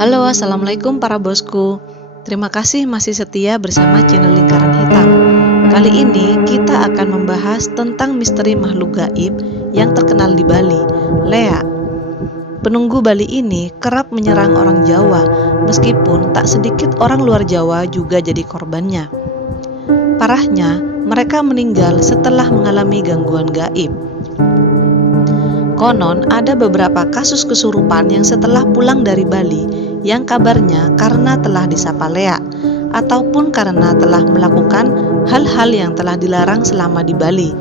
Halo, assalamualaikum para bosku. Terima kasih masih setia bersama channel Lingkaran Hitam. Kali ini kita akan membahas tentang misteri makhluk gaib yang terkenal di Bali, Lea. Penunggu Bali ini kerap menyerang orang Jawa, meskipun tak sedikit orang luar Jawa juga jadi korbannya. Parahnya, mereka meninggal setelah mengalami gangguan gaib. Konon ada beberapa kasus kesurupan yang setelah pulang dari Bali yang kabarnya karena telah disapa Lea ataupun karena telah melakukan hal-hal yang telah dilarang selama di Bali.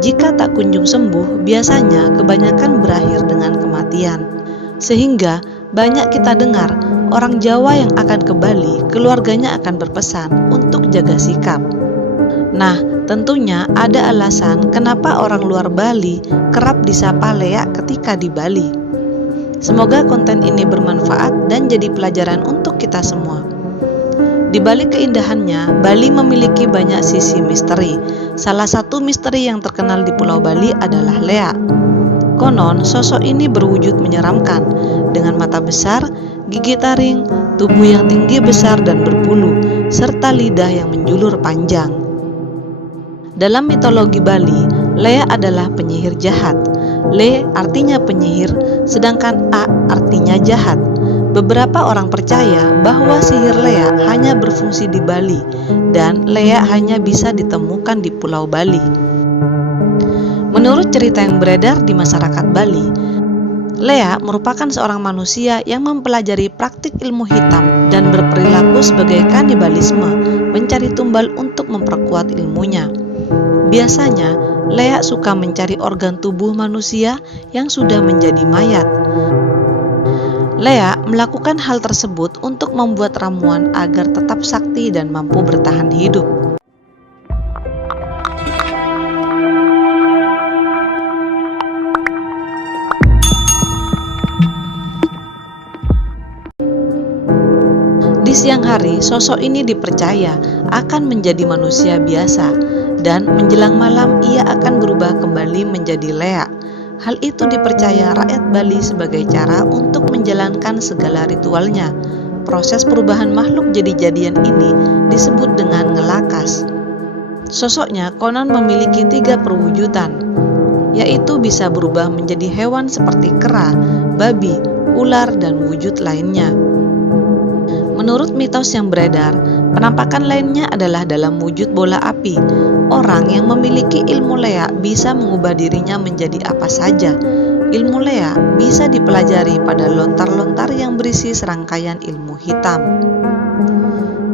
Jika tak kunjung sembuh, biasanya kebanyakan berakhir dengan kematian. Sehingga banyak kita dengar orang Jawa yang akan ke Bali, keluarganya akan berpesan untuk jaga sikap. Nah, tentunya ada alasan kenapa orang luar Bali kerap disapa Lea ketika di Bali. Semoga konten ini bermanfaat dan jadi pelajaran untuk kita semua. Di balik keindahannya, Bali memiliki banyak sisi misteri. Salah satu misteri yang terkenal di Pulau Bali adalah Lea. Konon, sosok ini berwujud menyeramkan, dengan mata besar, gigi taring, tubuh yang tinggi besar dan berbulu, serta lidah yang menjulur panjang. Dalam mitologi Bali, Lea adalah penyihir jahat. Le artinya penyihir, sedangkan A artinya jahat. Beberapa orang percaya bahwa sihir Lea hanya berfungsi di Bali dan Lea hanya bisa ditemukan di Pulau Bali. Menurut cerita yang beredar di masyarakat Bali, Lea merupakan seorang manusia yang mempelajari praktik ilmu hitam dan berperilaku sebagai kanibalisme, mencari tumbal untuk memperkuat ilmunya. Biasanya, Lea suka mencari organ tubuh manusia yang sudah menjadi mayat. Lea melakukan hal tersebut untuk membuat ramuan agar tetap sakti dan mampu bertahan hidup. Di siang hari, sosok ini dipercaya akan menjadi manusia biasa, dan menjelang malam ia akan berubah kembali menjadi Lea. Hal itu dipercaya rakyat Bali sebagai cara untuk menjalankan segala ritualnya. Proses perubahan makhluk jadi-jadian ini disebut dengan ngelakas. Sosoknya konon memiliki 3 perwujudan, yaitu bisa berubah menjadi hewan seperti kera, babi, ular, dan wujud lainnya. Menurut mitos yang beredar, penampakan lainnya adalah dalam wujud bola api. Orang yang memiliki ilmu Lea bisa mengubah dirinya menjadi apa saja. Ilmu Lea bisa dipelajari pada lontar-lontar yang berisi serangkaian ilmu hitam.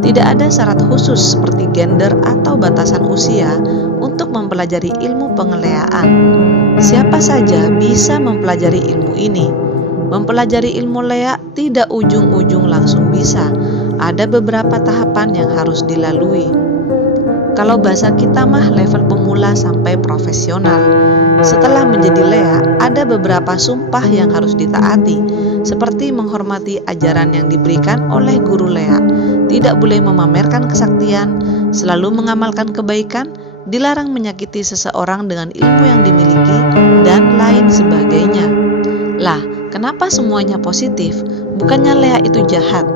Tidak ada syarat khusus seperti gender atau batasan usia untuk mempelajari ilmu pengeleaan. Siapa saja bisa mempelajari ilmu ini. Mempelajari ilmu Lea tidak ujung-ujung langsung bisa. Ada beberapa tahapan yang harus dilalui. Kalau bahasa kita mah level pemula sampai profesional. Setelah menjadi Lea, ada beberapa sumpah yang harus ditaati, seperti menghormati ajaran yang diberikan oleh guru Lea, tidak boleh memamerkan kesaktian, selalu mengamalkan kebaikan, dilarang menyakiti seseorang dengan ilmu yang dimiliki, dan lain sebagainya. Lah, kenapa semuanya positif? Bukannya Lea itu jahat?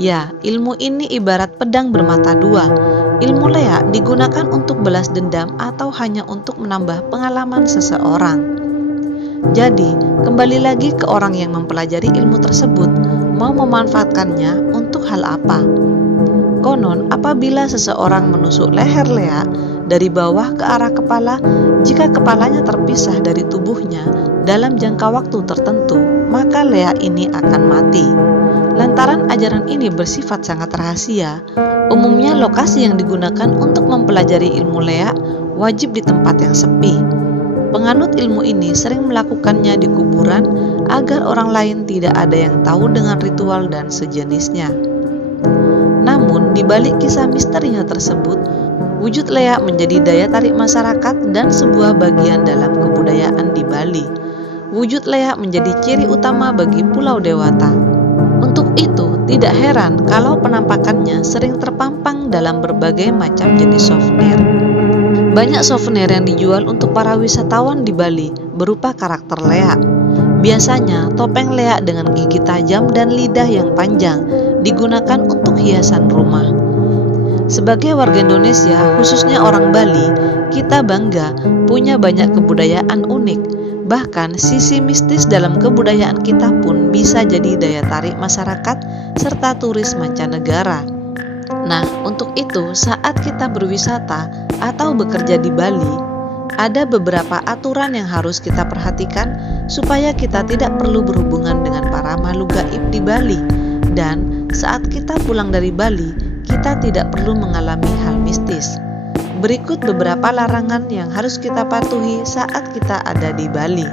Ya, ilmu ini ibarat pedang bermata 2. Ilmu Lea digunakan untuk balas dendam atau hanya untuk menambah pengalaman seseorang. Jadi, kembali lagi ke orang yang mempelajari ilmu tersebut, mau memanfaatkannya untuk hal apa. Konon, apabila seseorang menusuk leher Lea dari bawah ke arah kepala, jika kepalanya terpisah dari tubuhnya dalam jangka waktu tertentu, maka Lea ini akan mati. Lantaran ajaran ini bersifat sangat rahasia, umumnya lokasi yang digunakan untuk mempelajari ilmu Lea wajib di tempat yang sepi. Penganut ilmu ini sering melakukannya di kuburan agar orang lain tidak ada yang tahu dengan ritual dan sejenisnya. Namun, di balik kisah misterinya tersebut, wujud Lea menjadi daya tarik masyarakat dan sebuah bagian dalam kebudayaan di Bali. Wujud Lea menjadi ciri utama bagi Pulau Dewata. Untuk itu, tidak heran kalau penampakannya sering terpampang dalam berbagai macam jenis souvenir. Banyak souvenir yang dijual untuk para wisatawan di Bali berupa karakter leak. Biasanya, topeng leak dengan gigi tajam dan lidah yang panjang digunakan untuk hiasan rumah. Sebagai warga Indonesia, khususnya orang Bali, kita bangga punya banyak kebudayaan unik. Bahkan, sisi mistis dalam kebudayaan kita pun bisa jadi daya tarik masyarakat serta turis mancanegara. Nah, untuk itu, saat kita berwisata atau bekerja di Bali, ada beberapa aturan yang harus kita perhatikan supaya kita tidak perlu berhubungan dengan para makhluk gaib di Bali. Dan saat kita pulang dari Bali, kita tidak perlu mengalami hal mistis. Berikut beberapa larangan yang harus kita patuhi saat kita ada di Bali.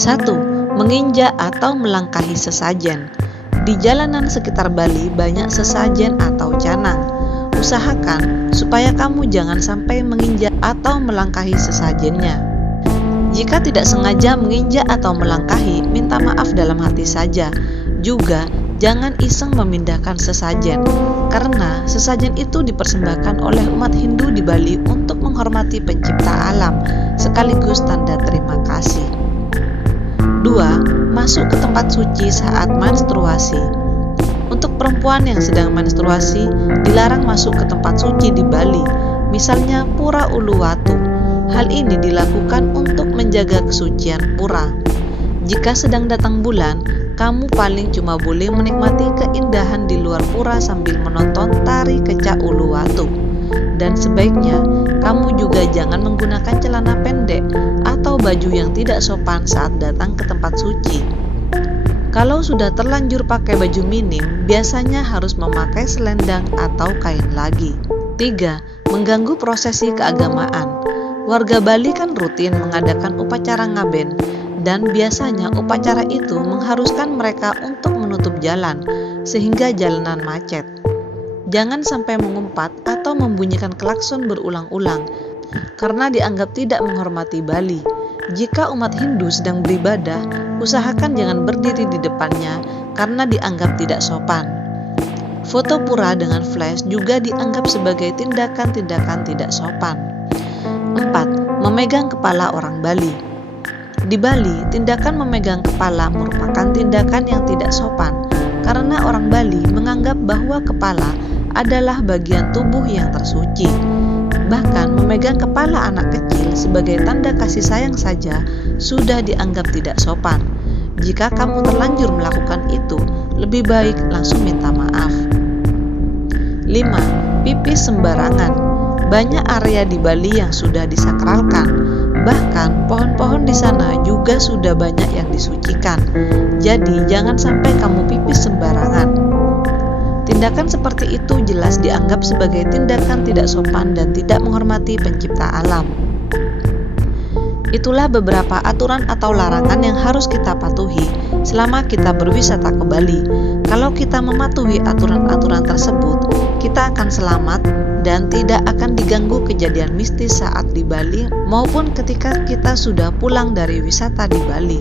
1. Menginjak atau melangkahi sesajen. Di jalanan sekitar Bali banyak sesajen atau canang. Usahakan supaya kamu jangan sampai menginjak atau melangkahi sesajennya. Jika tidak sengaja menginjak atau melangkahi, minta maaf dalam hati saja. Juga jangan iseng memindahkan sesajen, karena sesajen itu dipersembahkan oleh umat Hindu di Bali untuk menghormati pencipta alam, sekaligus tanda terima kasih. 2. Masuk ke tempat suci saat menstruasi. Untuk perempuan yang sedang menstruasi, dilarang masuk ke tempat suci di Bali, misalnya Pura Uluwatu. Hal ini dilakukan untuk menjaga kesucian pura. Jika sedang datang bulan, kamu paling cuma boleh menikmati keindahan di luar pura sambil menonton tari kecak Uluwatu. Dan sebaiknya, kamu juga jangan menggunakan celana pendek atau baju yang tidak sopan saat datang ke tempat suci. Kalau sudah terlanjur pakai baju minim, biasanya harus memakai selendang atau kain lagi. 3. Mengganggu prosesi keagamaan. Warga Bali kan rutin mengadakan upacara ngaben, dan biasanya upacara itu mengharuskan mereka untuk menutup jalan, sehingga jalanan macet. Jangan sampai mengumpat atau membunyikan klakson berulang-ulang, karena dianggap tidak menghormati Bali. Jika umat Hindu sedang beribadah, usahakan jangan berdiri di depannya karena dianggap tidak sopan. Foto pura dengan flash juga dianggap sebagai tindakan-tindakan tidak sopan. 4. Memegang kepala orang Bali. Di Bali, tindakan memegang kepala merupakan tindakan yang tidak sopan karena orang Bali menganggap bahwa kepala adalah bagian tubuh yang tersuci. Bahkan memegang kepala anak kecil sebagai tanda kasih sayang saja sudah dianggap tidak sopan. Jika kamu terlanjur melakukan itu, lebih baik langsung minta maaf. 5. Pipis sembarangan. Banyak area di Bali yang sudah disakralkan. Bahkan pohon-pohon di sana juga sudah banyak yang disucikan. Jadi jangan sampai kamu pipis sembarangan. Tindakan seperti itu jelas dianggap sebagai tindakan tidak sopan dan tidak menghormati pencipta alam. Itulah beberapa aturan atau larangan yang harus kita patuhi selama kita berwisata ke Bali. Kalau kita mematuhi aturan-aturan tersebut, kita akan selamat dan tidak akan diganggu kejadian mistis saat di Bali maupun ketika kita sudah pulang dari wisata di Bali.